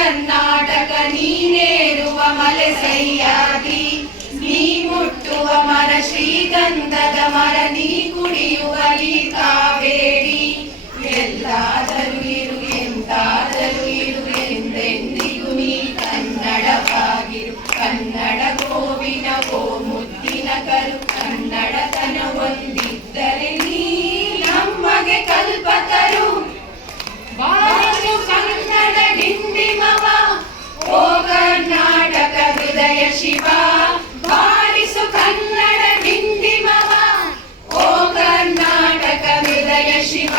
ಕರ್ನಾಟಕ ನೀನೇರುವ ಮಲೆ ಸಹ್ಯಾದ್ರಿ, ನೀ ಮುಟ್ಟುವ ಮರ ಶ್ರೀಗಂಧದ ಮರ, ನೀ ಕುಡಿಯುವಲಿ ಕಾವೇರಿ. ಎಲ್ಲಾದರೂ ಇರು ಎಂತಾದರೂ ಇರು ಎಂದೆಂದಿಗೂ ನೀ ಕನ್ನಡವಾಗಿರು. ಕನ್ನಡ ಗೋವಿನ ಗೋ ಮುದ್ದಿನ ಕರು, ಕನ್ನಡತನ ಹೊಂದಿದ್ದರೆ ನೀ ನಮಗೆ ಕಲ್ಪತರು. ಬಾರಿಸು ಕನ್ನಡ ಡಿಂಡಿಮವ, ಓ ಕರ್ನಾಟಕ ಹೃದಯ ಶಿವ. ಬಾರಿಸು ಕನ್ನಡ ಡಿಂಡಿಮವ, ಓ ಕರ್ನಾಟಕ ಹೃದಯ ಶಿವ.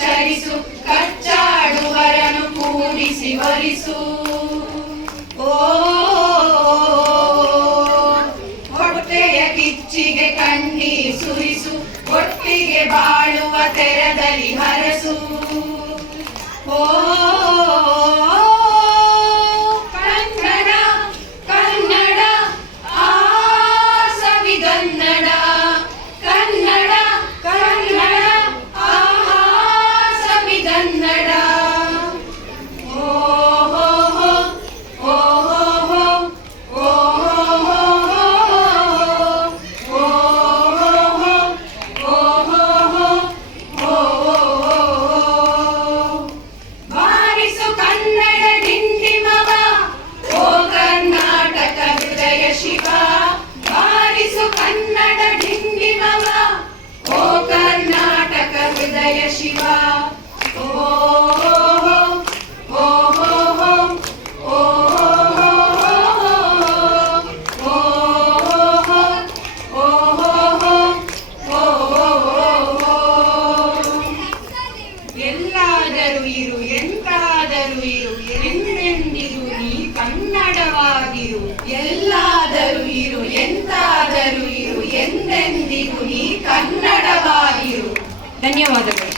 ಚರಿಸು ಕಚ್ಚಾಡುವರನು ಕೂಡಿಸಿ ವರಿಸು. ಹೊಟ್ಟೆಯ ಕಿಚ್ಚಿಗೆ ಕಣ್ಣೀರ್ ಸುರಿಸು, ಒಟ್ಟಿಗೆ ಬಾಳುವ ತೆರದಲ್ಲಿ ಹರಸು. ಕನ್ನಡ ಕನ್ನಡ ಆ ಸವಿಗನ್ನಡ, ಕನ್ನಡ ಕನ್ನಡ ಆ ಸವಿಗನ್ನಡ. ಶಿವ ಎಲ್ಲಾದರೂ ಇರು ಎಂತಾದರೂ ಇರು ಎಂದೆಂದಿಗೂ ನೀ ಕನ್ನಡವಾಗಿರು. ಎಲ್ಲಾದರೂ ಇರು ಎಂತಾದರೂ ಇರು ಎಂದೆಂದಿಗೂ ನೀ ಕನ್ನಡವಾಗಿರು. ಧನ್ಯವಾದಗಳು.